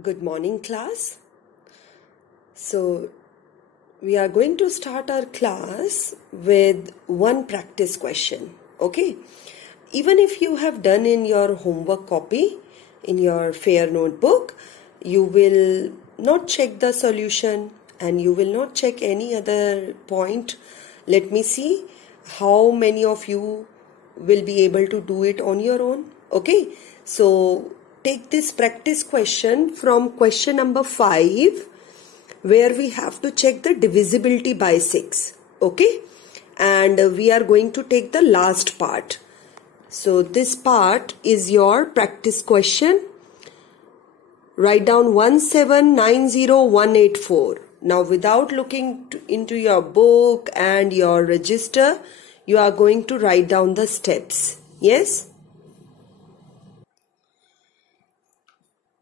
Good morning, class. So, we are going to start our class with one practice question. Okay. Even if you have done in your homework copy, in your fair notebook, you will not check the solution and you will not check any other point. Let me see how many of you will be able to do it on your own. Okay. So, take this practice question from question number 5, where we have to check the divisibility by 6. Okay. And we are going to take the last part. So this part is your practice question. Write down 1790184. Now without looking into your book and your register, you are going to write down the steps. Yes?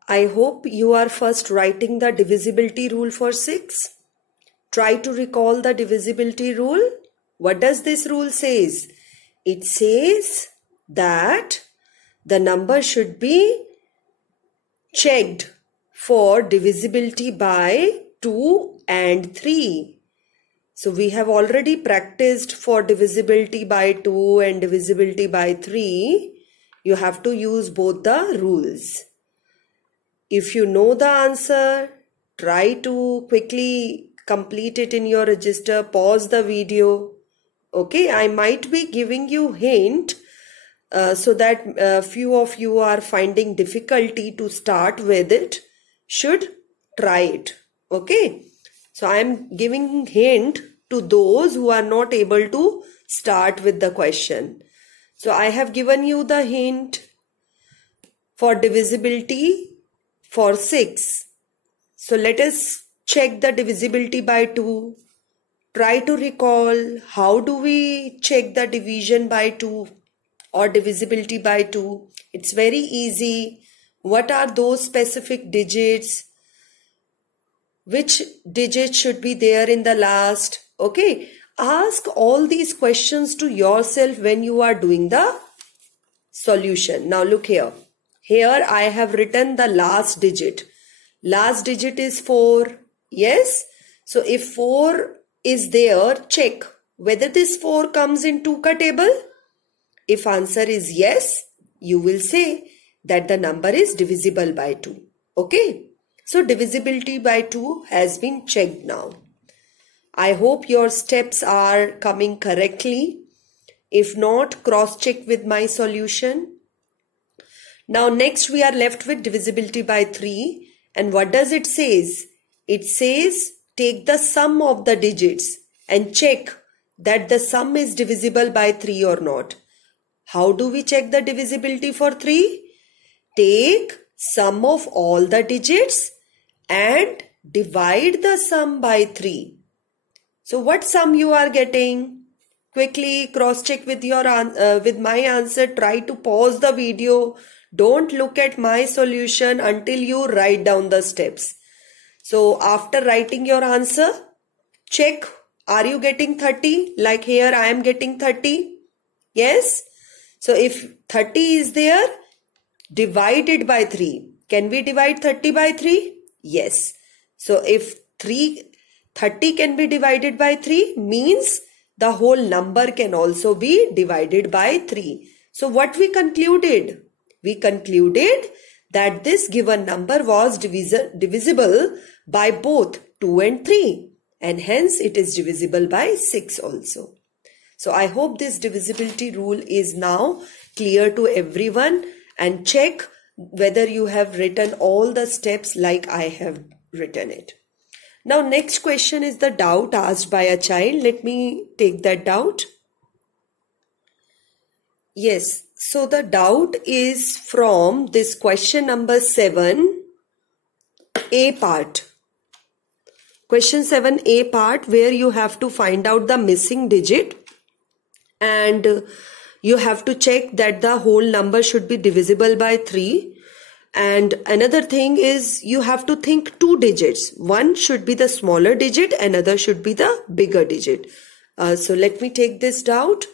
I hope you are first writing the divisibility rule for 6. Try to recall the divisibility rule. What does this rule says? It says that the number should be checked for divisibility by 2 and 3. So we have already practiced for divisibility by 2 and divisibility by 3. You have to use both the rules. If you know the answer, try to quickly complete it in your register. Pause the video. Okay, I might be giving you hint so that few of you are finding difficulty to start with it. Should try it. Okay, so I am giving hint to those who are not able to start with the question. So I have given you the hint for divisibility for 6. So let us check the divisibility by 2. Try to recall how do we check the division by 2 or divisibility by 2. It's very easy. What are those specific digits? Which digit should be there in the last? Okay. Ask all these questions to yourself when you are doing the solution. Now look here. Here I have written the last digit. Last digit is 4. Yes. So if 4 is there, check whether this 4 comes in 2 ka table. If answer is yes, you will say that the number is divisible by 2. Okay. So divisibility by 2 has been checked now. I hope your steps are coming correctly. If not, cross check with my solution. Now next we are left with divisibility by 3. And what does it says? It says take the sum of the digits and check that the sum is divisible by 3 or not. How do we check the divisibility for 3? Take sum of all the digits and divide the sum by 3. So what sum you are getting? Quickly cross check with your with my answer. Try to pause the video. Don't look at my solution until you write down the steps. So after writing your answer, check, are you getting 30? Like here I am getting 30. Yes. So if 30 is there, divide it by 3. Can we divide 30 by 3? Yes. So if 30 can be divided by 3, means the whole number can also be divided by 3. So what we concluded? We concluded that this given number was divisible by both 2 and 3. And hence it is divisible by 6 also. So I hope this divisibility rule is now clear to everyone, and check whether you have written all the steps like I have written it. Now next question is the doubt asked by a child. Let me take that doubt. Yes, so the doubt is from this question number 7, A part. Question 7A part, where you have to find out the missing digit and you have to check that the whole number should be divisible by 3. And another thing is you have to think 2 digits. One should be the smaller digit, another should be the bigger digit. So let me take this doubt.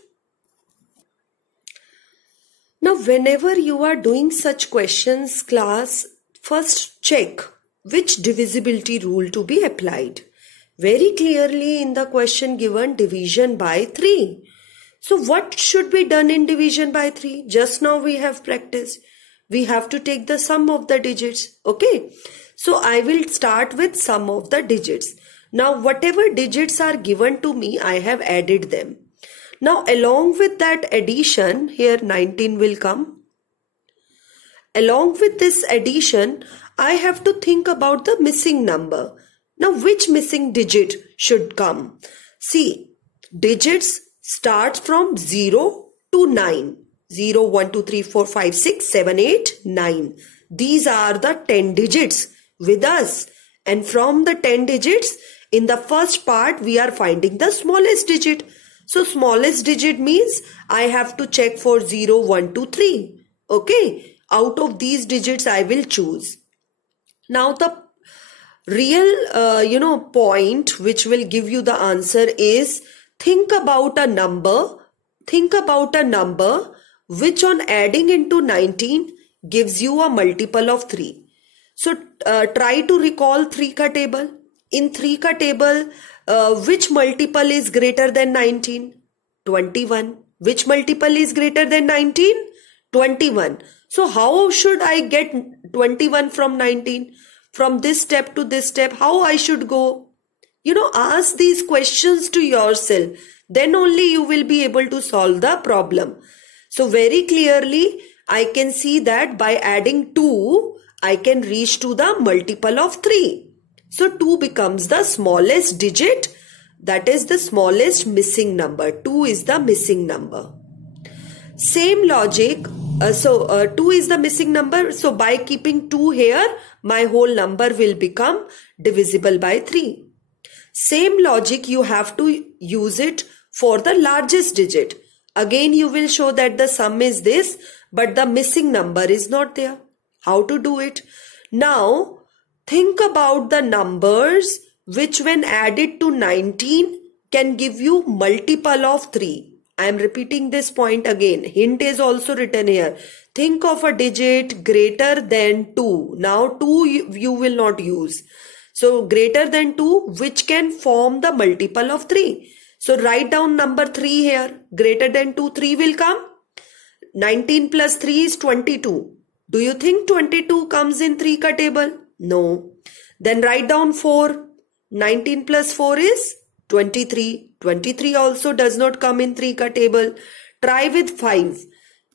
Now whenever you are doing such questions, class, First, check which divisibility rule to be applied. Very clearly in the question given, division by 3. So what should be done in division by 3? Just now we have practiced. We have to take the sum of the digits. Okay. So I will start with sum of the digits. Now whatever digits are given to me, I have added them. Now along with that addition, here 19 will come. Along with this addition, I have to think about the missing number. Now which missing digit should come? See, digits start from 0 to 9. 0, 1, 2, 3, 4, 5, 6, 7, 8, 9. These are the 10 digits with us. And from the 10 digits, in the first part, we are finding the smallest digit. So smallest digit means I have to check for 0, 1, 2, 3. Okay. Out of these digits, I will choose. Now the real, point which will give you the answer is think about a number. Think about a number which on adding into 19 gives you a multiple of 3. So try to recall 3 ka table. In 3 ka table, which multiple is greater than 19? 21. Which multiple is greater than 19? 21. So how should I get 21 from 19? From this step to this step, how I should go? Ask these questions to yourself. Then only you will be able to solve the problem. So very clearly, I can see that by adding 2, I can reach to the multiple of 3. So 2 becomes the smallest digit. That is the smallest missing number. 2 is the missing number. Same logic. 2 is the missing number. So by keeping 2 here, my whole number will become divisible by 3. Same logic you have to use it for the largest digit. Again, you will show that the sum is this, but the missing number is not there. How to do it? Now, think about the numbers which when added to 19 can give you multiple of 3. I am repeating this point again. Hint is also written here. Think of a digit greater than 2. Now 2 you will not use. So greater than 2 which can form the multiple of 3. So write down number 3 here. Greater than 2, 3 will come. 19 plus 3 is 22. Do you think 22 comes in 3 ka table? No. Then write down 4. 19 plus 4 is 23. 23 also does not come in 3 ka table. Try with 5.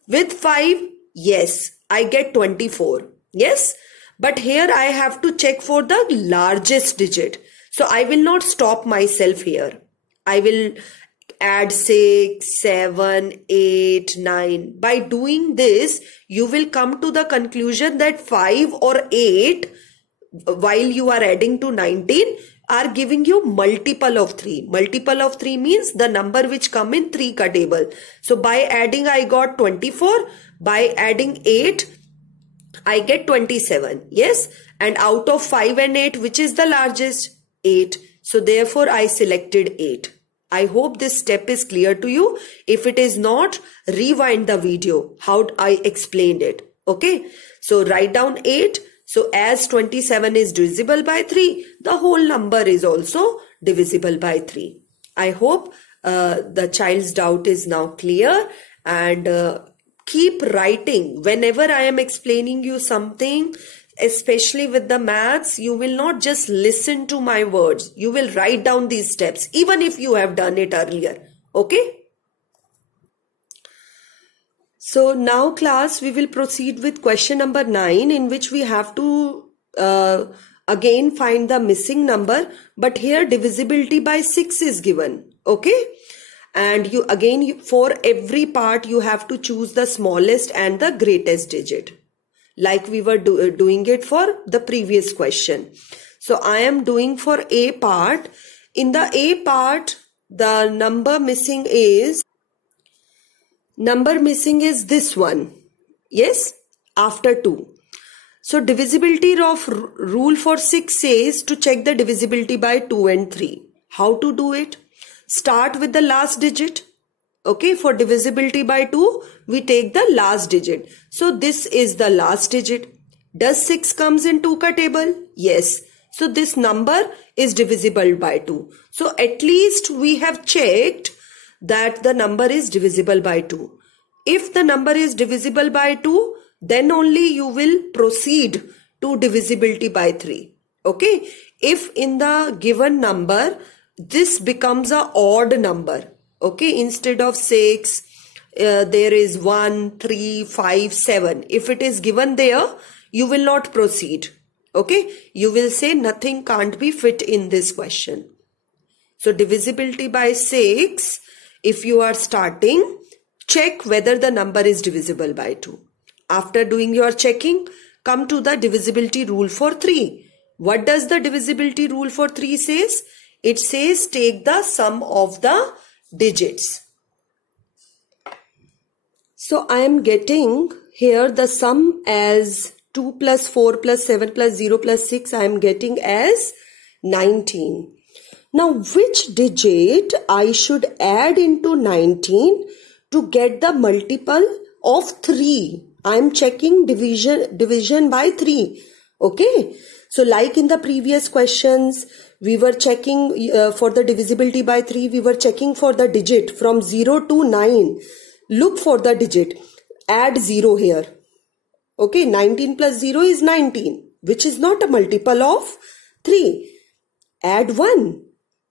With 5, yes, I get 24. Yes, but here I have to check for the largest digit. So I will not stop myself here. I will add 6, 7, 8, 9. By doing this, you will come to the conclusion that 5 or 8, while you are adding to 19, are giving you multiple of 3. Multiple of 3 means the number which come in 3 ka table. So by adding, I got 24. By adding 8, I get 27. Yes. And out of 5 and 8, which is the largest? 8. So therefore, I selected 8. I hope this step is clear to you. If it is not, rewind the video, how I explained it. Okay. So write down 8. So as 27 is divisible by 3, the whole number is also divisible by 3. I hope the child's doubt is now clear, and keep writing. Whenever I am explaining you something, especially with the maths, you will not just listen to my words. You will write down these steps, even if you have done it earlier. Okay? So now class, we will proceed with question number 9, in which we have to again find the missing number, but here divisibility by 6 is given. Okay? And you again, for every part, you have to choose the smallest and the greatest digit, like we were doing it for the previous question. So I am doing for A part. In the A part, the number missing is this one. Yes, after 2. So divisibility of rule for 6 says to check the divisibility by 2 and 3. How to do it? Start with the last digit. Okay, for divisibility by 2, we take the last digit. So this is the last digit. Does 6 comes in 2 ka table? Yes. So this number is divisible by 2. So at least we have checked that the number is divisible by 2. If the number is divisible by 2, then only you will proceed to divisibility by 3. Okay. If in the given number, this becomes a odd number. Okay. Instead of 6, there is 1, 3, 5, 7. If it is given there, you will not proceed. Okay. You will say nothing can't be fit in this question. So divisibility by 6, if you are starting, check whether the number is divisible by 2. After doing your checking, come to the divisibility rule for 3. What does the divisibility rule for 3 says? It says take the sum of the digits. So I am getting here the sum as 2 plus 4 plus 7 plus 0 plus 6. I am getting as 19. Now which digit I should add into 19 to get the multiple of 3? I am checking division by 3. Okay. So like in the previous questions, we were checking for the divisibility by 3. We were checking for the digit from 0 to 9. Look for the digit. Add 0 here. Okay. 19 plus 0 is 19, which is not a multiple of 3. Add 1.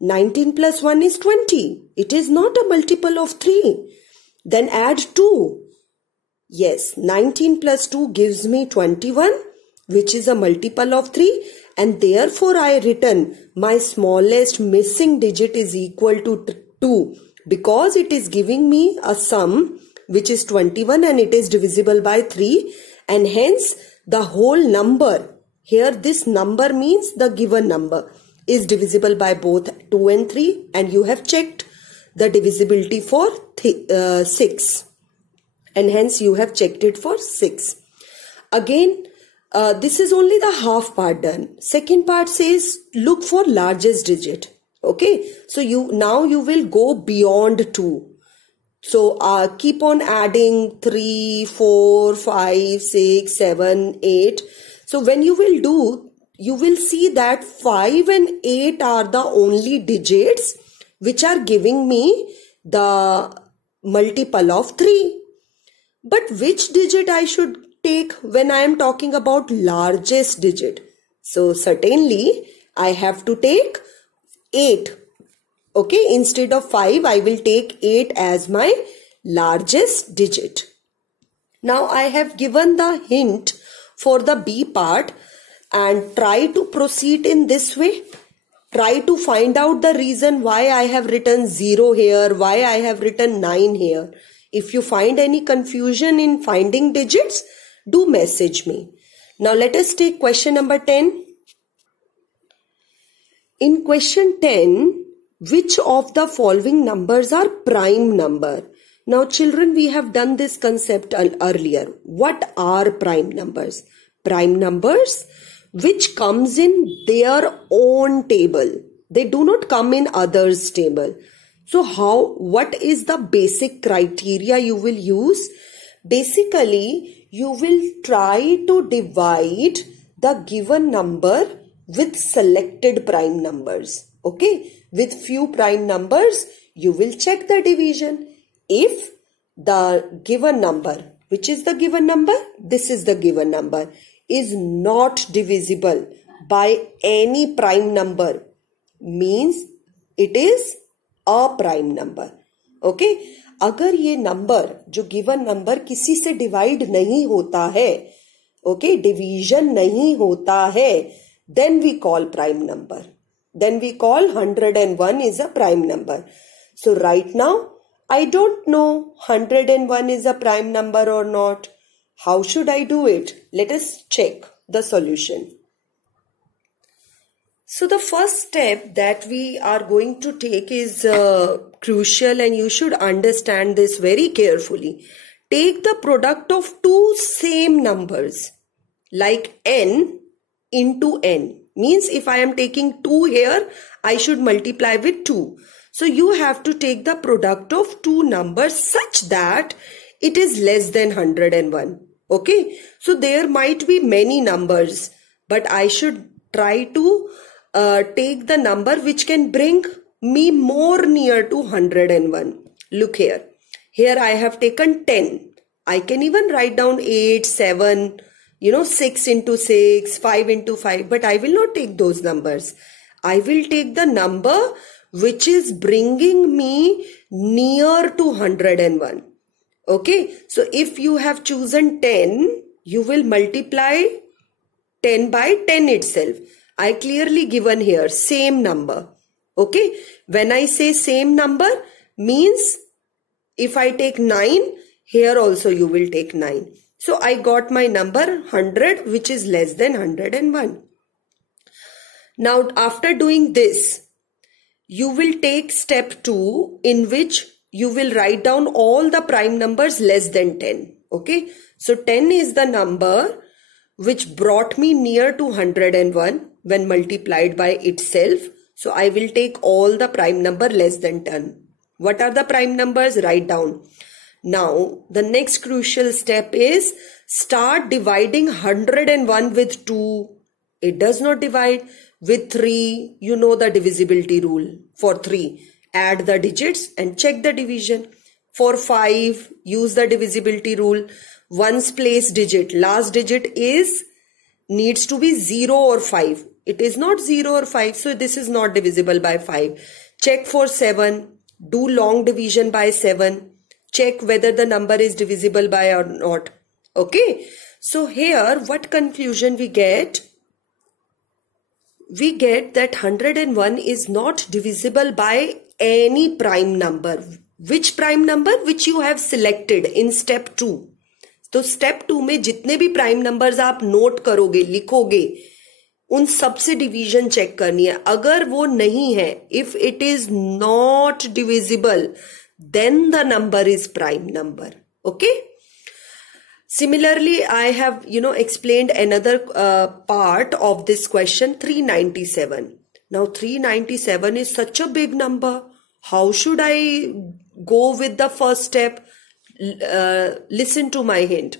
19 plus 1 is 20. It is not a multiple of 3. Then add 2. Yes, 19 plus 2 gives me 21, which is a multiple of 3. And therefore, I written my smallest missing digit is equal to 2. Because it is giving me a sum, which is 21 and it is divisible by 3. And hence, the whole number, here this number means the given number, is divisible by both 2 and 3. And you have checked the divisibility for 6. And hence you have checked it for 6. Again, this is only the half part done. Second part says look for largest digit. Okay. So now you will go beyond 2. So keep on adding 3, 4, 5, 6, 7, 8. So when you will do, you will see that 5 and 8 are the only digits which are giving me the multiple of 3. But which digit I should take when I am talking about largest digit? So certainly I have to take 8. Okay, instead of 5, I will take 8 as my largest digit. Now I have given the hint for the B part and try to proceed in this way. Try to find out the reason why I have written 0 here, why I have written 9 here. If you find any confusion in finding digits, do message me. Now let us take question number 10. In question 10, which of the following numbers are prime number? Now children, we have done this concept earlier. What are prime numbers? Prime numbers which comes in their own table. They do not come in others' table. So what is the basic criteria you will use? Basically, you will try to divide the given number with selected prime numbers. Okay, with few prime numbers, you will check the division. If the given number, which is the given number? This is the given number, is not divisible by any prime number, means it is a prime number. Okay, अगर ये number जो given number किसी से divide नहीं होता है, okay, division नहीं होता है, then we call prime number. Then we call 101 is a prime number. So right now, I don't know 101 is a prime number or not. How should I do it? Let us check the solution. So the first step that we are going to take is crucial, and you should understand this very carefully. Take the product of two same numbers like n into n. Means if I am taking 2 here, I should multiply with 2. So you have to take the product of two numbers such that it is less than 101. Okay, so there might be many numbers, but I should try to take the number which can bring me more near to 101. Look here. Here I have taken 10. I can even write down 8, 7, 6 into 6, 5 into 5, but I will not take those numbers. I will take the number which is bringing me near to 101. Okay, so if you have chosen 10, you will multiply 10 by 10 itself. I clearly given here same number. Okay, when I say same number means if I take 9, here also you will take 9. So I got my number 100, which is less than 101. Now after doing this, you will take step 2, in which you will write down all the prime numbers less than 10. Okay, so 10 is the number which brought me near to 101 when multiplied by itself. So I will take all the prime number less than 10. What are the prime numbers? Write down. Now the next crucial step is start dividing 101 with 2. It does not divide. With 3, you know the divisibility rule. For 3, add the digits and check the division. For 5, use the divisibility rule. Ones place digit, last digit needs to be 0 or 5. It is not 0 or 5, so this is not divisible by 5. Check for 7. Do long division by 7. Check whether the number is divisible by or not. Okay, so here what conclusion we get? We get that 101 is not divisible by any prime number. Which prime number? Which you have selected in step 2. तो step 2 में जितने भी prime numbers आप note करोगे, लिखोगे, उन सब से division check करनी है. अगर वो नहीं है, if it is not divisible, then the number is prime number. Okay? Similarly, I have, explained another part of this question, 397. Now, 397 is such a big number. How should I go with the first step? Listen to my hint.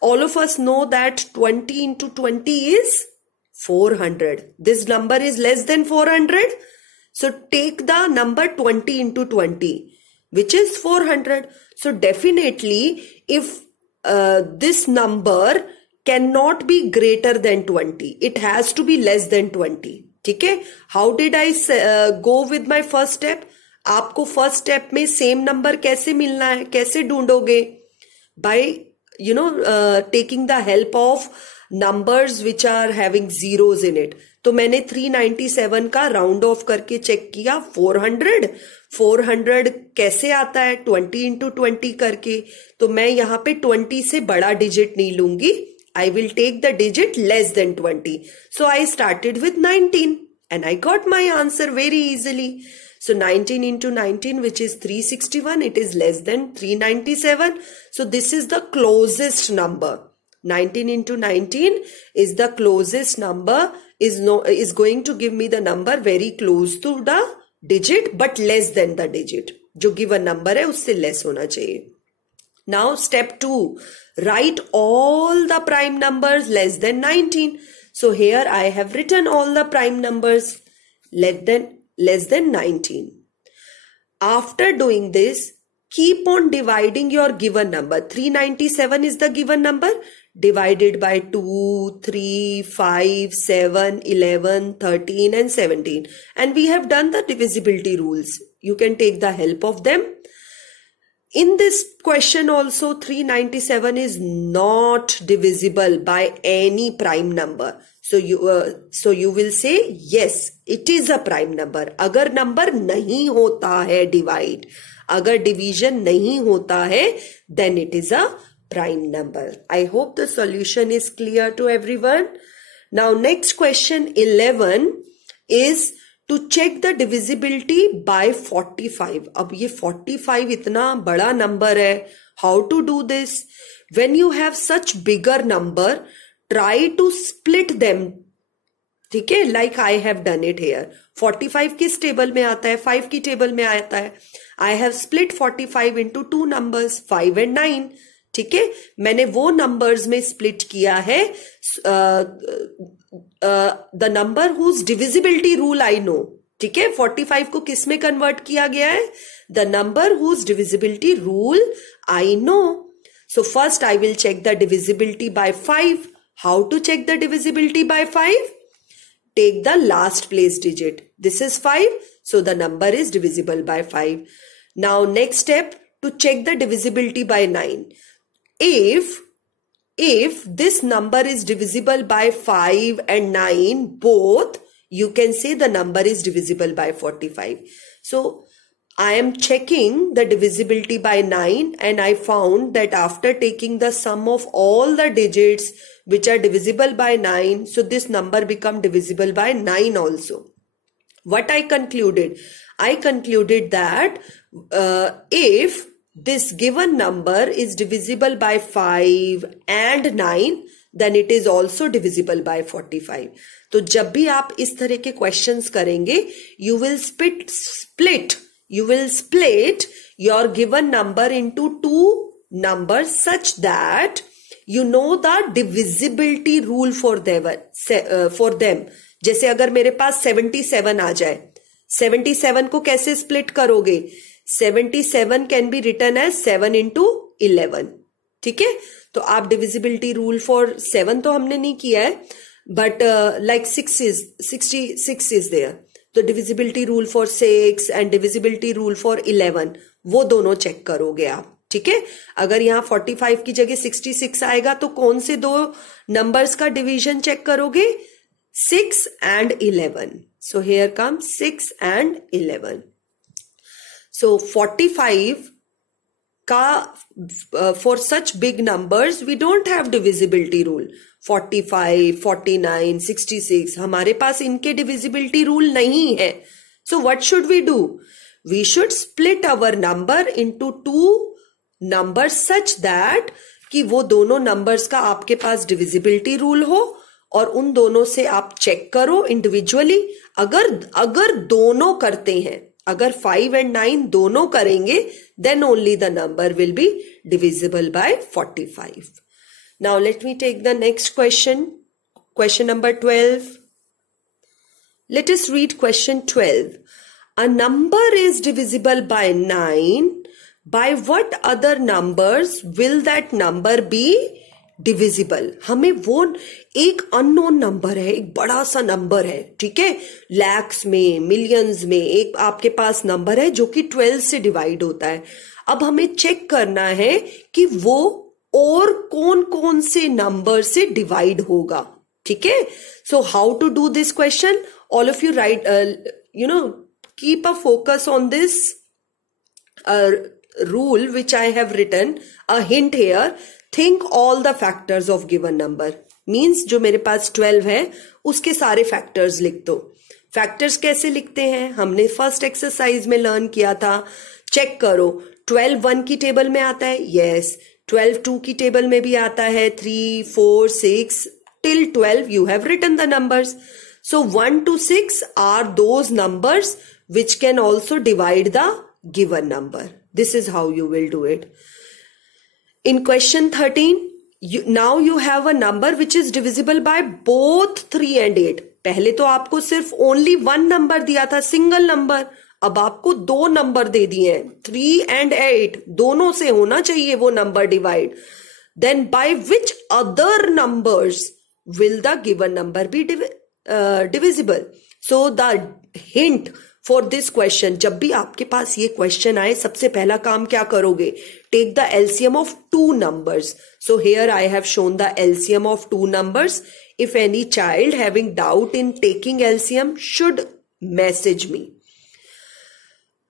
All of us know that 20 into 20 is 400. This number is less than 400. So, take the number 20 into 20, which is 400. So, definitely, if this number cannot be greater than 20. It has to be less than 20. Okay? How did I go with my first step? आपको first step में same number कैसे मिलना है? कैसे ढूंढोगे? By, taking the help of numbers which are having zeros in it. तो मैंने 397 का round of करके चेक किया. 400 कैसे आता है? 20 into 20 करके. तो मैं यहाँ पे 20 से बड़ा डिजिट नहीं लूंगी. I will take the digit less than 20. So I started with 19 and I got my answer very easily. So 19 into 19, which is 361, it is less than 397. So this is the closest number. 19 into 19 is the closest number, is going to give me the number very close to the digit but less than the digit. जो given number है उससे less होना चाहिए. Now step 2, write all the prime numbers less than 19. So here I have written all the prime numbers less than 19. After doing this, keep on dividing your given number. 397 is the given number. Divided by 2, 3, 5, 7, 11, 13 and 17. And we have done the divisibility rules. You can take the help of them. In this question also 397 is not divisible by any prime number. So you will say yes, it is a prime number. अगर number नहीं होता है divide, अगर division नहीं होता है, then it is a prime number. I hope the solution is clear to everyone. Now next question 11 is to check the divisibility by 45. अब ये 45 इतना बड़ा number है. How to do this? When you have such bigger number, try to split them. ठीक है? Like I have done it here. 45 किस table में आता है? 5 की टेबल में आता है. I have split 45 into two numbers, 5 and 9. ठीक है, मैंने वो नंबर्स में स्प्लिट किया है the number whose divisibility rule I know. ठीक है, 45 को किस में कन्वर्ट किया गया है? The number whose divisibility rule I know. So first I will check the divisibility by 5. How to check the divisibility by 5? Take the last place digit. This is 5. So the number is divisible by 5. Now next step, to check the divisibility by 9. If this number is divisible by 5 and 9 both, you can say the number is divisible by 45. So I am checking the divisibility by 9 and I found that after taking the sum of all the digits which are divisible by 9, so this number become divisible by 9 also. What I concluded? I concluded that if this given number is divisible by 5 and 9, then it is also divisible by 45. तो जब भी आप इस तरह के questions करेंगे, you will split your given number into two numbers such that you know the divisibility rule for them. जैसे अगर मेरे पास 77 आ जाए, 77 को कैसे स्प्लिट करोगे? 77 can be written as 7 into 11. ठीक है, तो आप डिविजिबिलिटी रूल फॉर 7 तो हमने नहीं किया है, बट लाइक 66 इज देयर. तो divisibility rule for 6 and divisibility rule for 11 वो दोनों चेक करोगे आप. ठीक है, अगर यहाँ 45 की जगह 66 आएगा तो कौन से दो नंबर्स का डिवीजन चेक करोगे? 6 and 11. So here comes 6 and 11. So 45 का for such big numbers we don't have divisibility rule. 45, 49, 66 हमारे पास इनके divisibility rule नहीं है. So what should we do? We should split our number into two numbers such that कि वो दोनों numbers का आपके पास divisibility rule हो और उन दोनों से आप चेक करो इंडिविजुअली. अगर दोनों करते हैं, अगर 5 and 9 दोनों करेंगे, then only the number will be divisible by 45. Now let me take the next question. Question number 12. Let us read question 12. A number is divisible by 9. By what other numbers will that number be divisible? हमें वो एक unknown number है, एक बड़ा सा number है, ठीक है, लैक्स में, मिलियंस में एक आपके पास नंबर है जो कि 12 से डिवाइड होता है. अब हमें चेक करना है कि वो और कौन कौन से नंबर से डिवाइड होगा. ठीक है, so how to do this question? All of you right, keep a focus on this rule which I have written, a hint here. Think all the factors of given number. Means जो मेरे पास 12 है उसके सारे factors लिख दो. Factors कैसे लिखते हैं? हमने फर्स्ट एक्सरसाइज में लर्न किया था. चेक करो, 12 1 की टेबल में आता है, यस. 12 2 की टेबल में भी आता है, 3 4 6 till 12 you have written the numbers. So 1 to 6 are those numbers which can also divide the given number. This is how you will do it. In question 13, now you have a number which is divisible by both 3 and 8. पहले तो आपको सिर्फ only one number दिया था, single number. अब आपको दो number दे दिए हैं, 3 and 8, दोनों से होना चाहिए वो number divide. Then by which other numbers will the given number be divisible? So the hint for this question, जब भी आपके पास ये क्वेश्चन आए, सबसे पहला काम क्या करोगे? Take the LCM of two numbers. So here I have shown the LCM of two numbers. If any child having doubt in taking LCM should message me.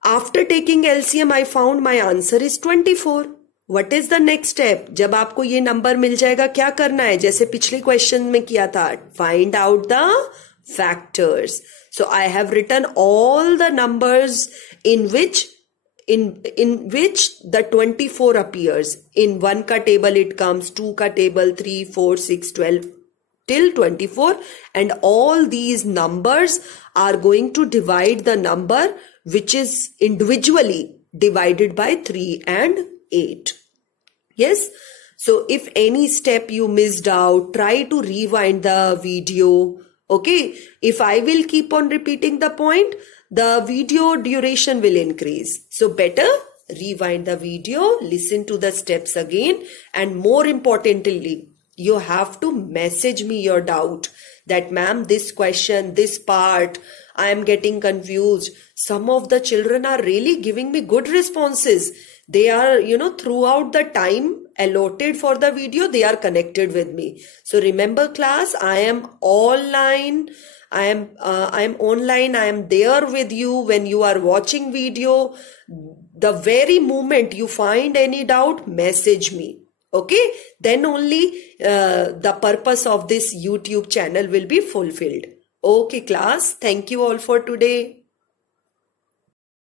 After taking LCM I found my answer is 24. What is the next step? जब आपको ये number मिल जाएगा, क्या करना है? जैसे पिछले question में किया था, find out the factors. So I have written all the numbers in which the 24 appears. In 1 ka table it comes, 2 ka table, 3 4 6 12 till 24, and all these numbers are going to divide the number which is individually divided by 3 and 8. Yes. So if any step you missed out, try to rewind the video. Okay. If I will keep on repeating the point, the video duration will increase. So better rewind the video, listen to the steps again, and more importantly, you have to message me your doubt that ma'am, this question, this part, I am getting confused. Some of the children are really giving me good responses. They are, throughout the time allotted for the video, they are connected with me. So remember class, I am online. I am online. I am there with you when you are watching video. The very moment you find any doubt, message me. Okay, then only the purpose of this YouTube channel will be fulfilled. Okay class, thank you all for today.